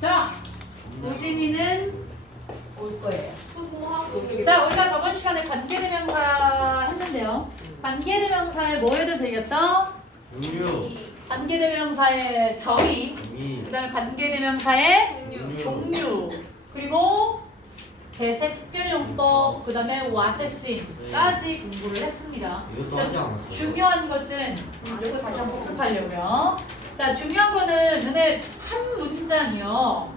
자, 우진이는 올 거예요. 수고하고. 자, 우리가 저번 시간에 관계대명사 했는데요. 관계대명사에 뭐 해도 되겠다? 음료. 관계대명사의 정의, 그 다음에 관계대명사의 음료. 종류, 그리고 대세특별용법, 그 다음에 와세싱까지 공부를 했습니다. 이것도 하지 않았어요? 중요한 것은 이거 다시 한번 복습하려고요. 자, 중요한 거는 너네 한 문장이요.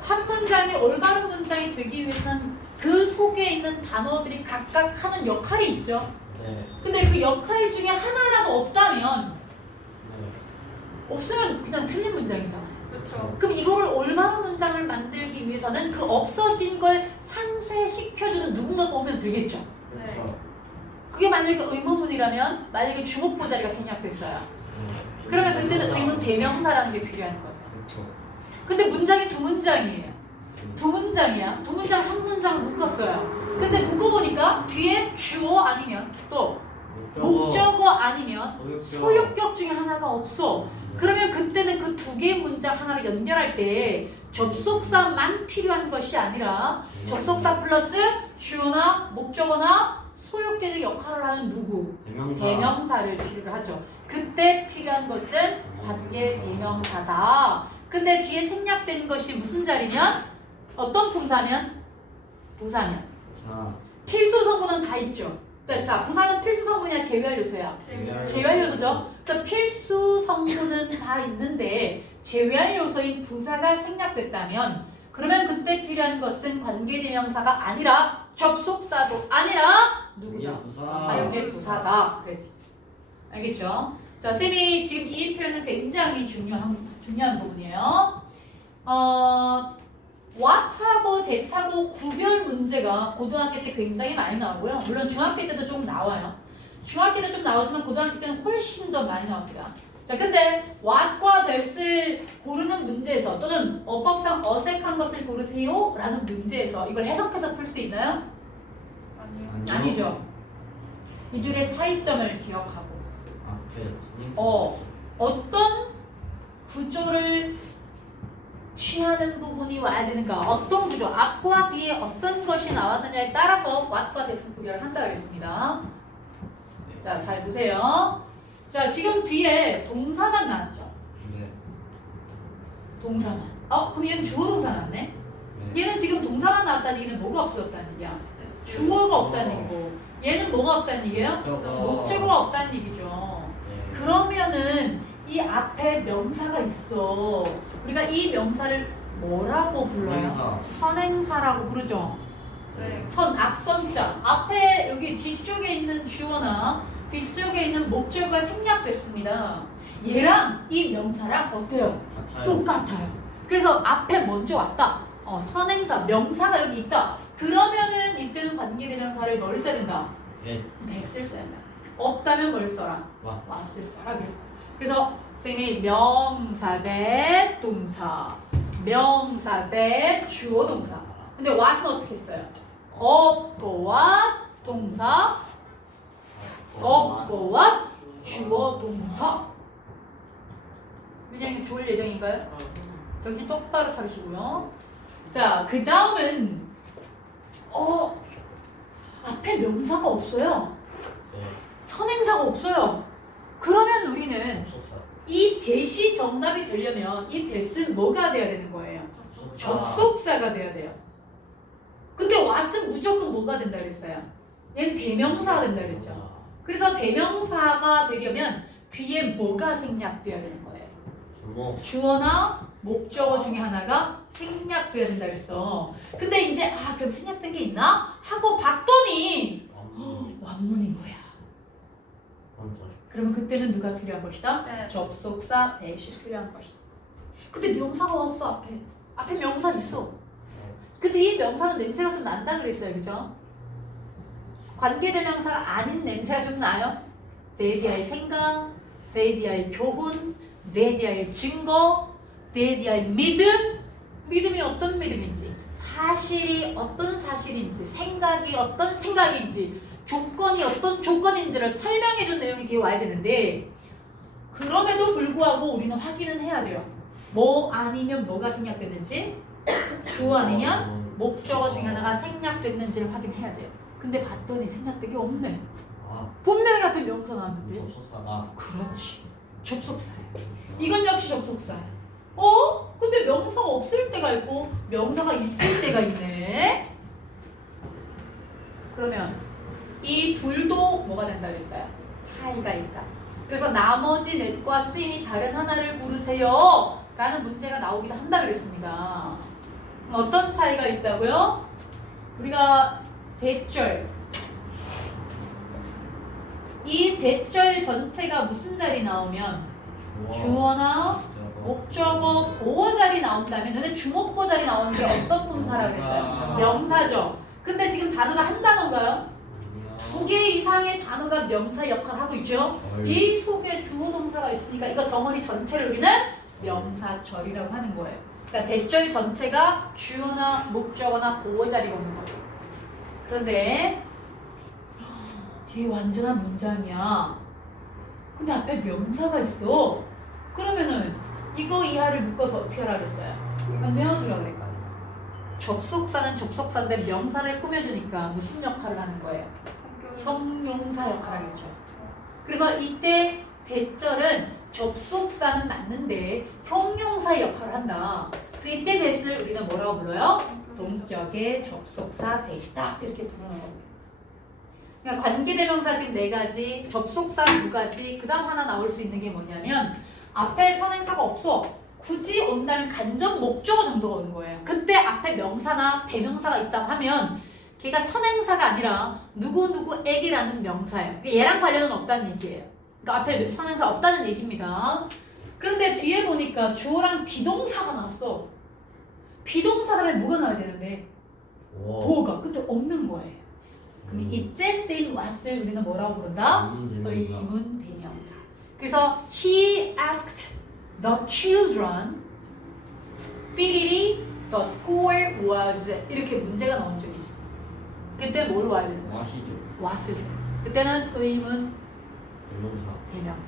한 문장이 올바른 문장이 되기 위해서는 그 속에 있는 단어들이 각각 하는 역할이 있죠. 네. 근데 그 역할 중에 하나라도 없다면 네. 없으면 그냥 틀린 문장이잖아요. 그렇죠. 그럼 이거를 올바른 문장을 만들기 위해서는 그 없어진 걸 상쇄시켜주는 누군가가 오면 되겠죠. 네. 그렇죠. 그게 만약에 의문문이라면 만약에 주목보 자리가 생략됐어요. 네. 그러면 그때는 의문 대명사라는 게 필요한 거죠. 그렇죠. 근데 문장이 두 문장이에요. 두 문장이야. 두 문장 한 문장을 묶었어요. 근데 묶어보니까 뒤에 주어 아니면 또 목적어 아니면 소유격 중에 하나가 없어. 그러면 그때는 그 두 개의 문장 하나를 연결할 때 접속사만 필요한 것이 아니라 접속사 플러스 주어나 목적어나 소유격의 역할을 하는 누구? 대명사를 필요로 하죠. 그때 필요한 것은 관계 대명사다. 근데 뒤에 생략된 것이 무슨 자리면? 어떤 품사면? 부사면. 자, 필수 성분은 다 있죠. 자, 부사는 필수 성분이야, 제외할 요소야? 제외할 요소죠. 그러니까 필수 성분은 다 있는데 제외할 요소인 부사가 생략됐다면 그러면 그때 필요한 것은 관계대명사가 아니라 접속사도 아니라 누구다? 부사. 부사다. 그렇지. 알겠죠? 자, 쌤이 지금 이 표현은 굉장히 중요한 부분이에요. what하고 that하고 구별 문제가 고등학교 때 굉장히 많이 나오고요. 물론 중학교 때도 조금 나와요. 중학교 때도 좀 나오지만 고등학교 때는 훨씬 더 많이 나옵니다. 자, 근데 what과 that을 고르는 문제에서 또는 어법상 어색한 것을 고르세요 라는 문제에서 이걸 해석해서 풀 수 있나요? 아니요. 아니죠. 이 둘의 차이점을 기억하고 앞에 어떤 구조를 취하는 부분이 와야 되는가, 어떤 구조, 앞과 뒤에 어떤 것이 나왔느냐에 따라서 what과 that을 구별을 한다 그랬습니다. 자, 잘 보세요. 자, 지금 뒤에 동사만 나왔죠. 네. 동사만. 그럼 얘는 주어 동사 나왔네. 네. 얘는 지금 동사만 나왔다는 얘기는 뭐가 없었다는 얘기야? 주어가 없다는 얘기고, 얘는 뭐가 없다는 얘기예요? 목적어가 없다는 얘기죠. 네. 그러면은 이 앞에 명사가 있어. 우리가 이 명사를 뭐라고 불러요? 선행사. 선행사라고 부르죠. 네. 앞선자. 앞에 여기 뒤쪽에 있는 주어나 뒤쪽에 있는 목적어가 생략됐습니다. 얘랑 이 명사랑 어때요? 같아요. 똑같아요. 그래서 앞에 먼저 왔다. 선행사, 명사가 여기 있다. 그러면은 이때는 관계대명사를 뭘 써야 된다? 네. that을 써야 된다. 없다면 뭘 써라? 와. what을 써라 그랬어. 그래서 선생님이 명사 대 동사, 명사 대 주어 동사. 근데 what은 어떻게 써요? 없고 what 동사, 없고 what 주어 동사. 민영이 좋을 예정인가요? 정신 똑바로 차리시고요. 자, 그 다음은 앞에 명사가 없어요. 네. 선행사가 없어요. 그러면 우리는 접속사. 이 대시 정답이 되려면 이 대스는 뭐가 돼야 되는 거예요? 접속사가 돼야 돼요. 근데 what은 무조건 뭐가 된다 그랬어요? 얘는 대명사가 된다 그랬죠. 그래서 대명사가 되려면 뒤에 뭐가 생략돼야 되는 거예요? 주목. 주어나 목적어 중에 하나가 생략돼야 된다 그랬어. 근데 이제 그럼 생략된 게 있나? 하고 봤더니 완문인 거야. 먼저. 그러면 그때는 누가 필요한 것이다? 네. 접속사 대시 필요한 것이다. 근데 명사가 왔어 앞에 명사 있어. 근데 이 명사는 냄새가 좀 난다 그랬어요, 그죠? 관계대명사가 아닌 냄새가 좀 나요? 데디아의 생각, 데디아의 교훈, 데디아의 증거, 데디아의 믿음. 믿음이 어떤 믿음인지, 사실이 어떤 사실인지, 생각이 어떤 생각인지, 조건이 어떤 조건인지를 설명해준 내용이 뒤에 와야 되는데 그럼에도 불구하고 우리는 확인은 해야 돼요. 뭐 아니면 뭐가 생략됐는지, 주어 아니면 목적어 중에 하나가 생략됐는지를 확인해야 돼요. 근데 봤더니 생략된 게 없네. 아, 분명히 앞에 명사 나왔는데. 접속사가. 그렇지. 접속사예요. 이건 역시 접속사야. 근데 명사가 없을 때가 있고 명사가 있을 때가 있네. 그러면 이 둘도 뭐가 된다 그랬어요? 차이가 있다. 그래서 나머지 넷과 쓰임이 다른 하나를 고르세요 라는 문제가 나오기도 한다 그랬습니다. 어떤 차이가 있다고요? 우리가 대절, 이 대절 전체가 무슨 자리 나오면 주어나 목적어, 보어 자리 나온다면 너네 주목보 자리 나오는 게 어떤 품사라고 했어요? 명사죠. 근데 지금 단어가 한 단어인가요? 두 개 이상의 단어가 명사 역할을 하고 있죠. 이 속에 주어 동사가 있으니까 이거 덩어리 전체를 우리는 명사절이라고 하는 거예요. 그러니까 대절 전체가 주어나 목적어나 보어 자리가 오는 거죠. 그런데 뒤에 완전한 문장이야. 근데 앞에 명사가 있어. 그러면은 이거 이하를 묶어서 어떻게 하라 그랬어요? 이건 외워두라 그랬거든. 접속사는 접속사인데 명사를 꾸며주니까 무슨 역할을 하는 거예요? 형용사 역할을 하겠죠. 그래서 이때 대절은 접속사는 맞는데 형용사 역할을 한다. 그래서 이때 대신을 우리가 뭐라고 불러요? 동격의 접속사 대시다 이렇게 부르는 겁니다. 그러니까 관계대명사 지금 4가지, 접속사 2가지, 그 다음 하나 나올 수 있는 게 뭐냐면 앞에 선행사가 없어. 굳이 온다면 간접 목적어 정도가 오는 거예요. 그때 앞에 명사나 대명사가 있다고 하면 걔가 선행사가 아니라 누구누구에게라는 명사예요. 그러니까 얘랑 관련은 없다는 얘기예요. 그러니까 앞에 선행사 없다는 얘기입니다. 그런데 뒤에 보니까 주어랑 비동사가 나왔어. 비동사 다음에 뭐가 나와야 되는데 보어가 근데 없는 거예요. 그럼 이때 쓰인 what을 우리는 뭐라고 부른다? 의문 대명사. 그래서 he asked the children 삐리리 the score was 이렇게 문제가 나온 적이 있어. 그때 뭘 와야 되는 거야? what을 써. 그때는 의문 대명사.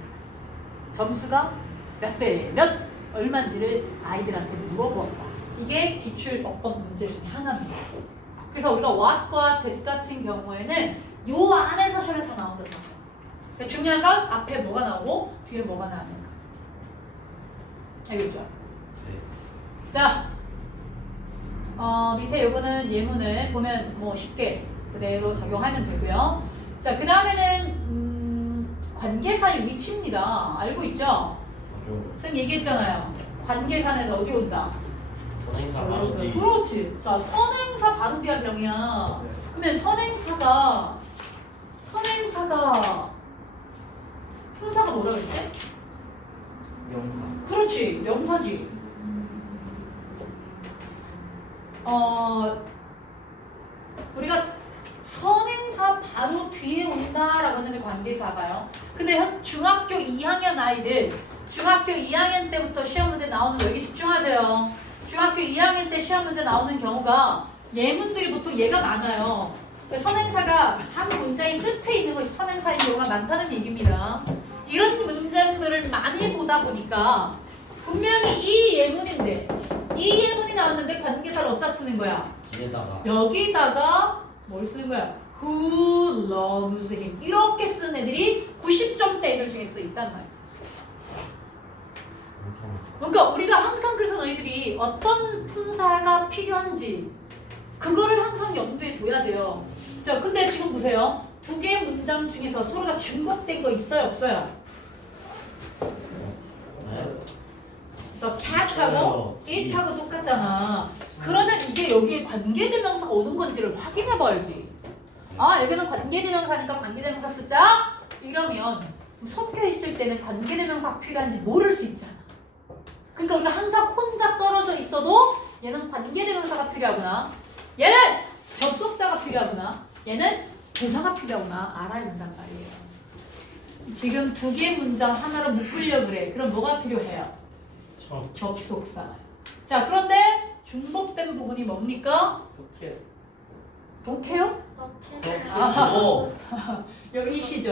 점수가 몇 대 몇 얼마인지를 아이들한테 물어보았다. 이게 기출 어법 문제 중에 하나입니다. 그래서 우리가 what과 that 같은 경우에는 요 안에서 시험에 다 나온다는 거예요. 그러니까 중요한 건 앞에 뭐가 나오고 뒤에 뭐가 나오는가. 알겠죠? 네. 자, 밑에 요거는 예문을 보면 뭐 쉽게 그대로 적용하면 되고요. 자, 그 다음에는 관계사의 위치입니다. 알고 있죠? 선생님 얘기했잖아요. 관계사는 어디 온다? 선행사 바로 뒤. 그렇지. 자, 선행사 바로 뒤에 명이야. 그러면 선행사가 품사가 뭐라 그랬지? 명사. 그렇지. 명사지. 우리가 선행사 바로 뒤에 온다라고 하는 게 관계사가요. 근데 중학교 2학년 아이들 중학교 2학년 때부터 시험 문제 나오는 거 여기 집중하세요. 중학교 2학년 때 시험 문제 나오는 경우가 예문들이 보통 얘가 많아요. 그러니까 선행사가 한 문장의 끝에 있는 것이 선행사인 경우가 많다는 얘기입니다. 이런 문장들을 많이 보다 보니까 분명히 이 예문인데 이 예문이 나왔는데 관계사를 어디다 쓰는 거야? 뒤에다가. 여기다가 뭘 쓰는 거야? Who loves him 이렇게 쓴 애들이 90점대 애들 중에서도 있단 말이야. 그러니까 우리가 항상 그래서 너희들이 어떤 품사가 필요한지 그거를 항상 염두에 둬야 돼요. 자, 근데 지금 보세요. 두 개의 문장 중에서 서로가 중복된 거 있어요, 없어요? 네. 그래서 cat하고 it하고 똑같잖아. 그러면 이게 여기에 관계대명사가 오는 건지를 확인해 봐야지. 아, 여기는 관계대명사니까 관계대명사 쓰자? 이러면 섞여 있을 때는 관계대명사가 필요한지 모를 수 있잖아. 그러니까 우리가 항상 혼자 떨어져 있어도 얘는 관계대명사가 필요하구나. 얘는 접속사가 필요하구나. 얘는 부사가 필요하구나. 알아야 된단 말이에요. 지금 두 개의 문장 하나로 묶으려고 그래. 그럼 뭐가 필요해요? 접속사. 자, 그런데 중복된 부분이 뭡니까? 동태요? 여기 시죠.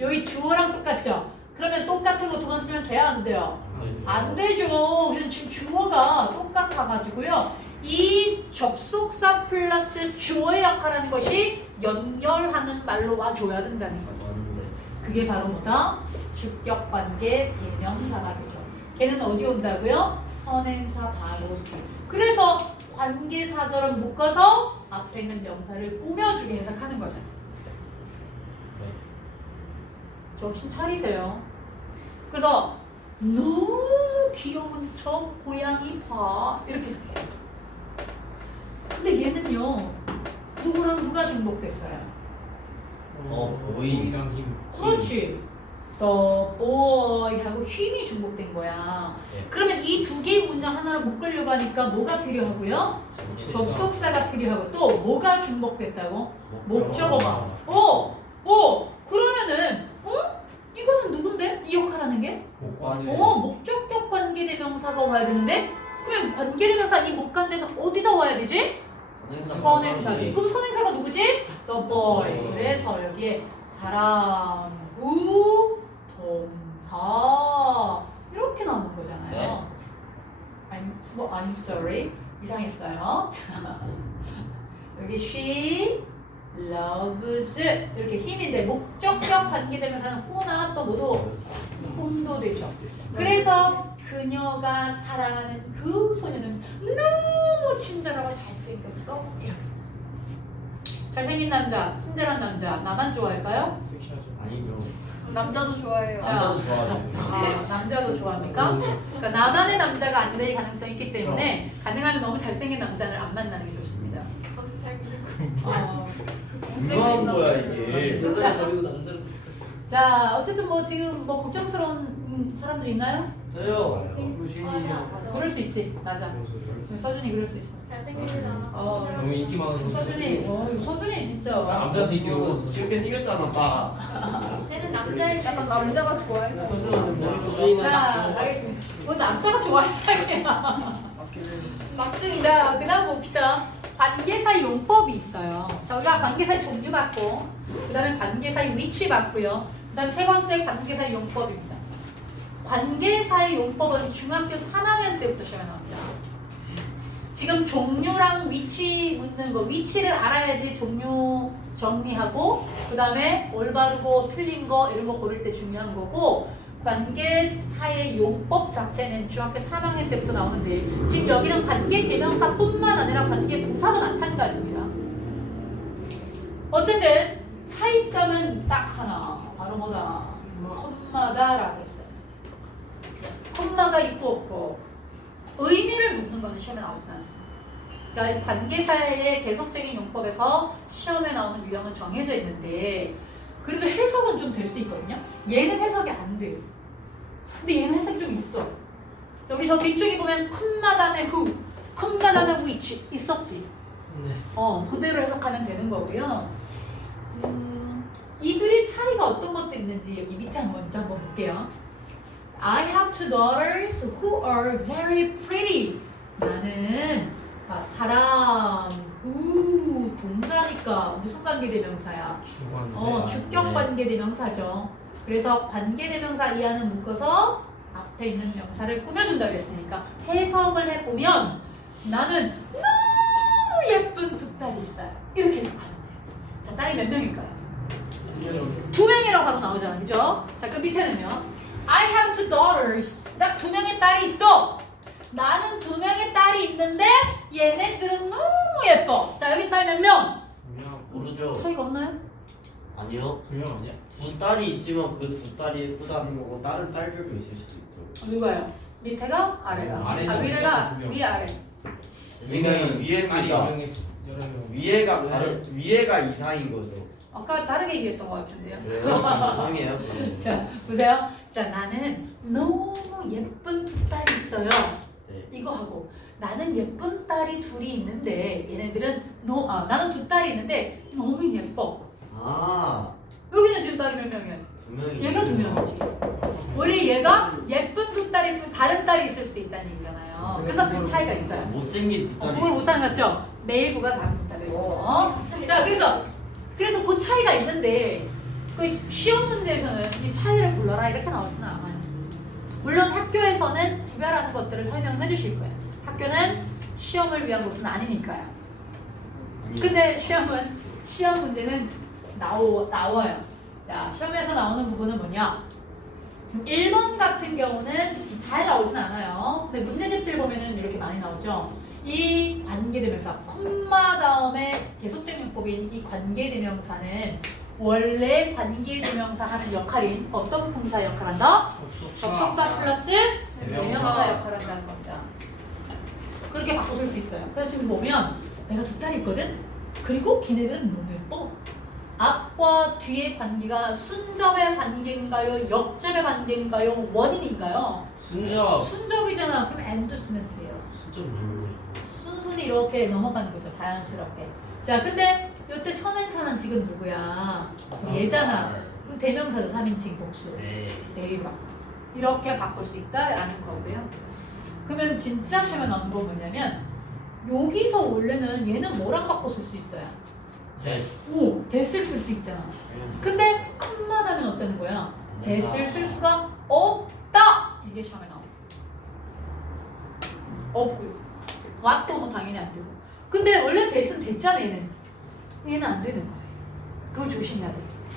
여기 주어랑 똑같죠? 그러면 똑같은 거 두 번 쓰면 돼야 안 돼요? 안 되죠. 그냥 지금 주어가 똑같아가지고요. 이 접속사 플러스 주어의 역할하는 것이 연결하는 말로 와줘야 된다는 거죠. 맞는데. 그게 바로 뭐다? 주격관계 대명사가 되죠. 걔는 어디 온다고요? 선행사 바로 뒤. 그래서 관계사절은 묶어서 앞에 있는 명사를 꾸며주게 해석하는 거잖아. 네. 정신 차리세요. 그래서 너무 귀여운 저 고양이 봐 이렇게 해석해요. 근데 얘는요 누구랑 누가 중복됐어요? 보이랑 힘. 그렇지. The boy하고 힘이 중복된 거야. 네. 그러면 이 두 개의 문장 하나로 묶으려고 하니까 뭐가 필요하고요? 접속사가 필요하고 또 뭐가 중복됐다고? 목적어가. 그러면은 이거는 누군데? 이 역할하는 게? 목적격 관계대명사가 와야 되는데 그러면 관계대명사 이 목관대는 어디다 와야 되지? 선행사기. 그럼 선행사가 누구지? The boy. 그래서 여기에 사람, 후, 동사 이렇게 나오는 거잖아요. I'm sorry. 이상했어요. 자, 여기 she loves 이렇게 힘인데 목적격 관계대명사는 who나 또 모두 whom도 되죠. 그래서 그녀가 사랑하는 그 소녀는 너무 친절하고 잘생겼어. 잘생긴 남자, 친절한 남자 나만 좋아할까요? 아니죠. 남자도 좋아해요. 남자도 좋아하죠. 남자도 좋아합니까? 그러니까 나만의 남자가 안 될 가능성이 있기 때문에 가능하면 너무 잘생긴 남자를 안 만나는 게 좋습니다. 뭐한 거야 이게? 자, 어쨌든 뭐 지금 뭐 걱정스러운 사람들 있나요? 저요. 그럴 수 있지, 맞아. 서준이 그럴 수 있어. 잘생기진 않아. 너무 인기 많아서. 서준이, 서준이 진짜. 남자한테 이렇게 쉽게 생겼잖아 딱. 걔는 남자일 약간 남자가 좋아해. 자, 알겠습니다. 뭐 남자가 좋아할 사이야. 막둥이다. 그다음 봅시다. 관계사 용법이 있어요. 저희가 관계사의 종류 봤고, 그다음에 관계사의 위치 봤고요. 그다음 세 번째 관계사의 용법입니다. 관계사의 용법은 중학교 3학년 때부터 시험에 나옵니다. 지금 종류랑 위치 묻는 거, 위치를 알아야지 종류 정리하고, 그 다음에 올바르고 틀린 거 이런 거 고를 때 중요한 거고, 관계사의 용법 자체는 중학교 3학년 때부터 나오는데 지금 여기는 관계 대명사뿐만 아니라 관계 부사도 마찬가지입니다. 어쨌든 차이점은 딱 하나, 바로 뭐다? 콤마다라고 했어요. 콤마가 있고 없고 의미를 묻는 거는 시험에 나오진 않습니다. 그러니까 관계사의 계속적인 용법에서 시험에 나오는 유형은 정해져 있는데 그래도 해석은 좀 될 수 있거든요. 얘는 해석이 안 돼요. 근데 얘는 해석이 좀 있어. 자, 우리 저 뒤쪽에 보면 콤마 다음에 who, 콤마 다음에 which 있었지. 네. 그대로 해석하면 되는 거고요. 이들의 차이가 어떤 것도 있는지 여기 밑에 먼저 한번 볼게요. I have two daughters who are very pretty. 나는 사람, who 동사니까 무슨 관계대명사야? 주격 관계대명사죠. 그래서 관계대명사 이하는 묶어서 앞에 있는 명사를 꾸며준다고 했으니까 해석을 해보면 나는 너무 예쁜 두 딸이 있어요. 이렇게 해석하면 돼요. 자, 딸이 몇 명일까요? 2명이라고 바로 나오잖아, 그죠? 자, 그 밑에는요. I have two daughters. 딱 2명의 딸이 있어. 나는 2명의 딸이 있는데 얘네들은 너무 예뻐. 자, 여기 딸 몇 명? 모르죠. 차이가 없나요? 아니요. 2명 아니야? 두 딸이 있지만 그 두 딸이 예쁘다는 거고 다른 딸들도 있을 수도 있죠. 누가요? 밑에가? 아래가? 아래죠. 위래가? 두 명. 위 아래. 제 생각엔 위에가 다른 위에가 이상인 거죠. 아까 다르게 얘기했던 것 같은데요. 그래요? 이상해요. 자, 보세요. 자, 나는 너무 예쁜 두 딸이 있어요. 네. 이거 하고 나는 예쁜 딸이 둘이 있는데 얘네들은 나는 두 딸이 있는데 너무 예뻐. 아, 여기는 지금 딸이 몇 명이야? 2명이. 얘가 2명이지. 원래 얘가 예쁜 두 딸이 있으면 다른 딸이 있을 수도 있다는 얘기잖아요. 그래서 그 차이가 있어요. 못생긴 두 딸이. 그걸 못하는 거 같죠? 메이브가 다릅니다. 자, 그래서 그 차이가 있는데 그 시험 문제에서는 이 차이를 불러라 이렇게 나오지는 않아요. 물론 학교에서는 구별하는 것들을 설명해 주실 거예요. 학교는 시험을 위한 곳은 아니니까요. 근데 시험 문제는 나와요. 자, 시험에서 나오는 부분은 뭐냐? 1번 같은 경우는 잘 나오진 않아요. 근데 문제집들 보면은 이렇게 많이 나오죠. 이 관계대명사, 콤마 다음에 계속적 용법인 이 관계대명사는 원래 관계대명사 하는 역할인 어떤 품사 역할한다? 접속사 플러스 대명사 역할한다는 겁니다. 그렇게 바꿔줄 수 있어요. 그래서 지금 보면 내가 두 딸이 있거든? 그리고 걔네들은 너무 예뻐. 앞과 뒤의 관계가 순접의 관계인가요? 역접의 관계인가요? 원인인가요? 순접이잖아. 그럼 and 쓰면 돼요. 순순히 이렇게 넘어가는 거죠. 자연스럽게. 자, 근데 이때 선행사는 지금 누구야? 얘잖아. 그럼 대명사도 3인칭 복수. 네. 이렇게 바꿀 수 있다라는 거고요. 그러면 진짜 시험에 나온 거 뭐냐면 여기서 원래는 얘는 뭐랑 바꿔 쓸 수 있어요? 오, 대스를 쓸 수 있잖아. 근데 컴마다면 어떠는 거야? 대스를 쓸 수가 없다. 이게 시험에 나와. 없고요. 왓도는 당연히 안 되고. 근데 원래 대스는 됐잖아 얘는. 얘는 안 되는 거예요. 그걸 조심해야 돼.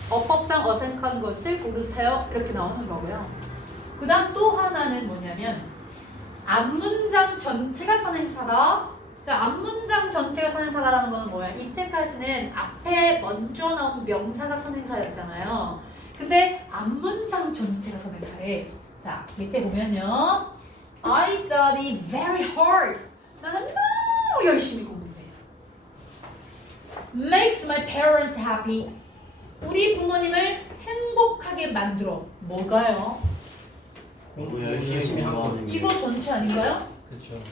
어법상 어색한 것을 고르세요. 이렇게 나오는 거고요. 그 다음 또 하나는 뭐냐면 앞문장 전체가 선행사다. 자, 앞문장 전체가 선행사다라는 건 뭐야? 이때까지는 앞에 먼저 나온 명사가 선행사였잖아요. 근데 앞문장 전체가 선행사래. 자, 밑에 보면요. I study very hard. 나는 너무 열심히 공부해. Makes my parents happy. 우리 부모님을 행복하게 만들어. 뭐가요? 열심히 하는 게. 이거 전체 아닌가요? 그렇죠.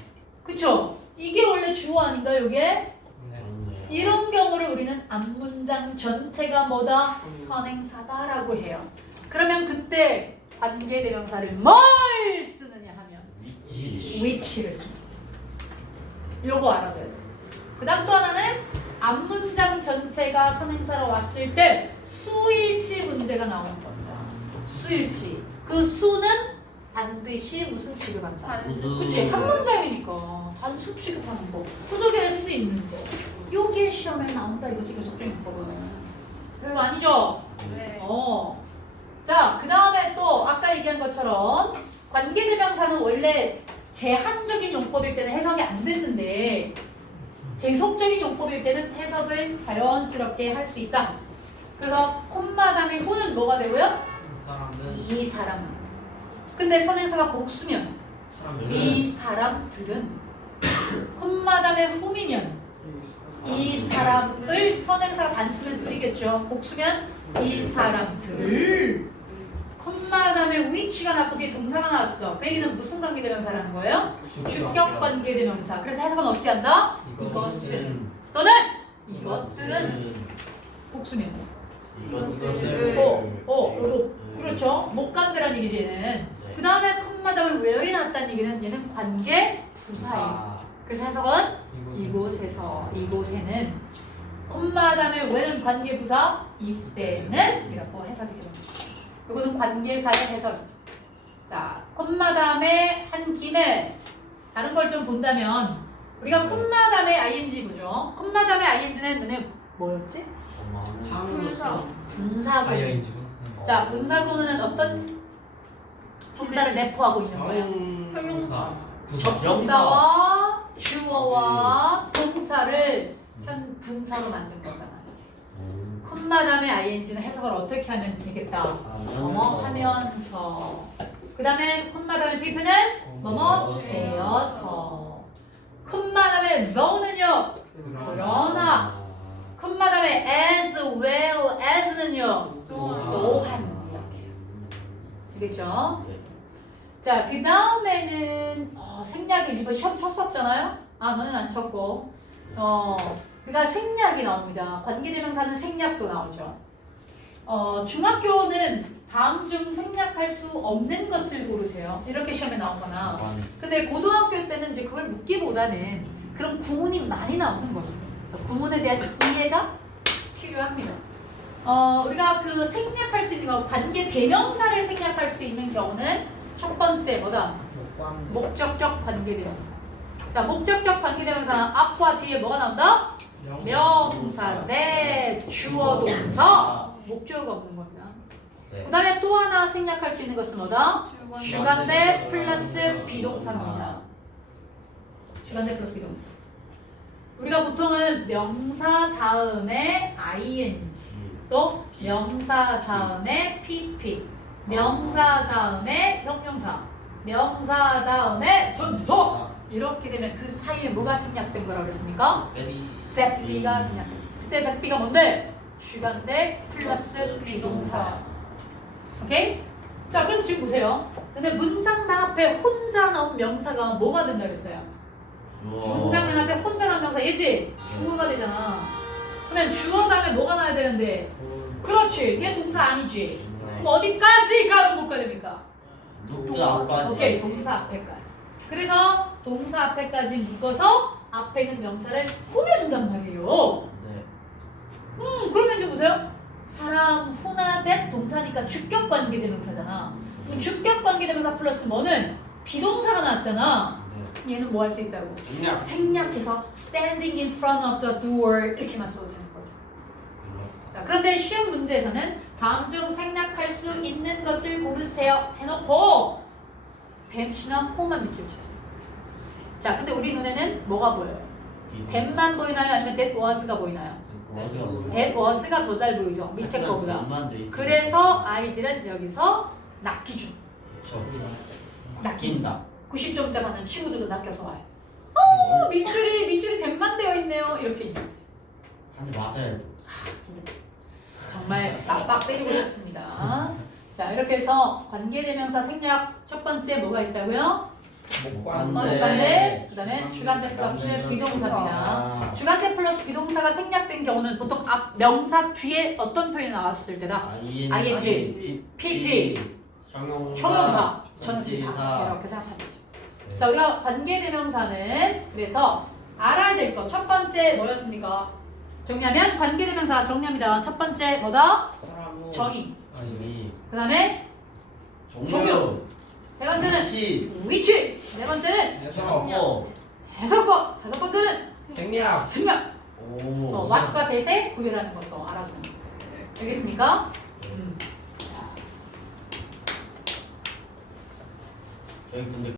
그쵸? 이게 원래 주어 아닌가요, 이게? 네. 이런 경우를 우리는 앞문장 전체가 뭐다? 선행사다라고 해요. 그러면 그때 관계대명사를 뭘 쓰느냐 하면 which를 씁니다. 요거 알아둬야 돼요. 그 다음 또 하나는 앞문장 전체가 선행사로 왔을 때 수일치 문제가 나오는 겁니다. 수일치. 그 수는 반드시 무슨 취급한다? 그치? 한 문장이니까 단수 취급하는 거, 후속에 할 수 있는 거. 요게 시험에 나온다 이거지 계속적인 법은. 별거 아니죠? 네. 자, 그 다음에 또 아까 얘기한 것처럼 관계대명사는 원래 제한적인 용법일 때는 해석이 안 됐는데 계속적인 용법일 때는 해석을 자연스럽게 할 수 있다. 그래서 콤마 다음에 후는 뭐가 되고요? 이 사람. 근데 선행사가 복수면 이 사람들은 콤마 다음에 후이면 이 사람을 선행사가 단수면 들이겠죠. 복수면 이 사람들을 콤마 다음에 which가 나고 뒤에 동사가 나왔어. 그 얘기는 무슨 관계대명사라는 거예요? 주격 관계대명사. 그래서 해석은 어떻게 한다? 이것은 또는 이것들은 복수면 이것을 요거 그렇죠. 못 간다라는 얘기지 얘는. 그 다음에 콤마 다음에 where이 나왔다는 얘기는 얘는 관계 부사예요. 그래서 해석은 이곳에서 이곳에는 콤마 다음에 where는 관계 부사 이때는 이라고 해석이 됩니다. 이거는 관계사의 해석이죠. 자, 콤마 다음에 한 김에 다른 걸 좀 본다면 우리가 콤마 다음에 ing 보죠. 콤마 다음에 ing는 너네 뭐였지? 분사구. 자, 분사구는 어떤 분사를 내포하고 있는 거예요? 형용사. 접속사와 주어와 동사를 현 분사로 만든 거잖아요. 콤마 다음에 ing는 해석을 어떻게 하면 되겠다? 뭐뭐 하면서. 그 다음에 콤마 다음에 pp는 뭐뭐 되어서. 콤마 다음에 though는요? 그러나. 콤마 다음에 as well as는요? 또한. 이렇게. 되겠죠? 자, 그 다음에는 생략이 이번 시험 쳤었잖아요? 아, 너는 안 쳤고. 우리가 생략이 나옵니다. 관계대명사는 생략도 나오죠. 중학교는 다음 중 생략할 수 없는 것을 고르세요. 이렇게 시험에 나오거나. 근데 고등학교 때는 이제 그걸 묻기보다는 그런 구문이 많이 나오는 거죠. 그래서 구문에 대한 이해가 필요합니다. 우리가 그 생략할 수 있는 거, 관계대명사를 생략할 수 있는 경우는 첫 번째 뭐다? 목적적 관계대명사. 자, 목적적 관계대명사는 앞과 뒤에 뭐가 나온다? 명사 대 주어 동사 목적어가 없는 겁니다. 네. 그 다음에 또 하나 생략할 수 있는 것은 뭐다? 주관대 플러스 비동사입니다. 주관대 플러스 비동사. 우리가 보통은 명사 다음에 ing, 또 명사 다음에 pp, 명사 다음에 형용사, 명사 다음에 전지서 이렇게 되면 그 사이에 뭐가 생략된 거라고 그랬습니까? thatbe가 생략된. 그때 thatbe가 뭔데? 주관대 플러스 비동사. 오케이? 자, 그래서 지금 보세요. 근데 문장만 앞에 혼자 나온 명사가 뭐가 된다 그랬어요? 문장만 앞에 혼자 나온 명사 얘지? 주어가 되잖아. 그러면 주어 다음에 뭐가 나야 되는데? 그렇지. 얘 동사 아니지? 그럼 어디까지 가로 묶어야 됩니까? 녹두 앞까지. 오케이, 동사 앞에까지. 그래서 동사 앞에까지 묶어서 앞에 있는 명사를 꾸며준단 말이에요. 네. 그러면 좀 보세요. 사람, 후나, that 동사니까 주격 관계대명사잖아. 그럼 주격 관계대명사 플러스 뭐는 비동사가 나왔잖아. 얘는 뭐 할 수 있다고? 생략해서 standing in front of the door 이렇게만 써도 되는 거죠. 자, 그런데 시험 문제에서는 다음 중 생략할 수 있는 것을 고르세요 해놓고 that이나 who만 밑줄 쳤어요. 자, 근데 우리 눈에는 뭐가 보여요? that만 보이나요? 아니면 that was가 보이나요? that was가 더 잘 보이죠? 밑에 거보다. 그래서 아이들은 여기서 낚기 중. 낚인다. 90점대 받는 친구들도 낚여서 와요. 밑줄이 that만 되어 있네요. 이렇게 있는 거지. 근데 맞아요. 진짜 정말 빡빡 때리고 싶습니다. 자, 이렇게 해서 관계대명사 생략 첫 번째 뭐가 있다고요? 목관대, 그 다음에 주관대 플러스 비동사입니다. 주관대 플러스 비동사가 생략된 경우는 보통 앞 명사 뒤에 어떤 표현이 나왔을 때다? ing, pp, 형용사, 전치사 이렇게 생각하면 되죠. 자, 우리가 관계대명사는 그래서 알아야 될 것 첫 번째 뭐였습니까? 정리하면 관계대명사 정리합니다. 첫 번째 뭐다? 정의. 그 다음에 종료. 세 번째는 위치. 네 번째는 해석법. 다섯 번째는 생략. what과 that의 구별하는 것도 알아주는 거. 알겠습니까? 여기 근데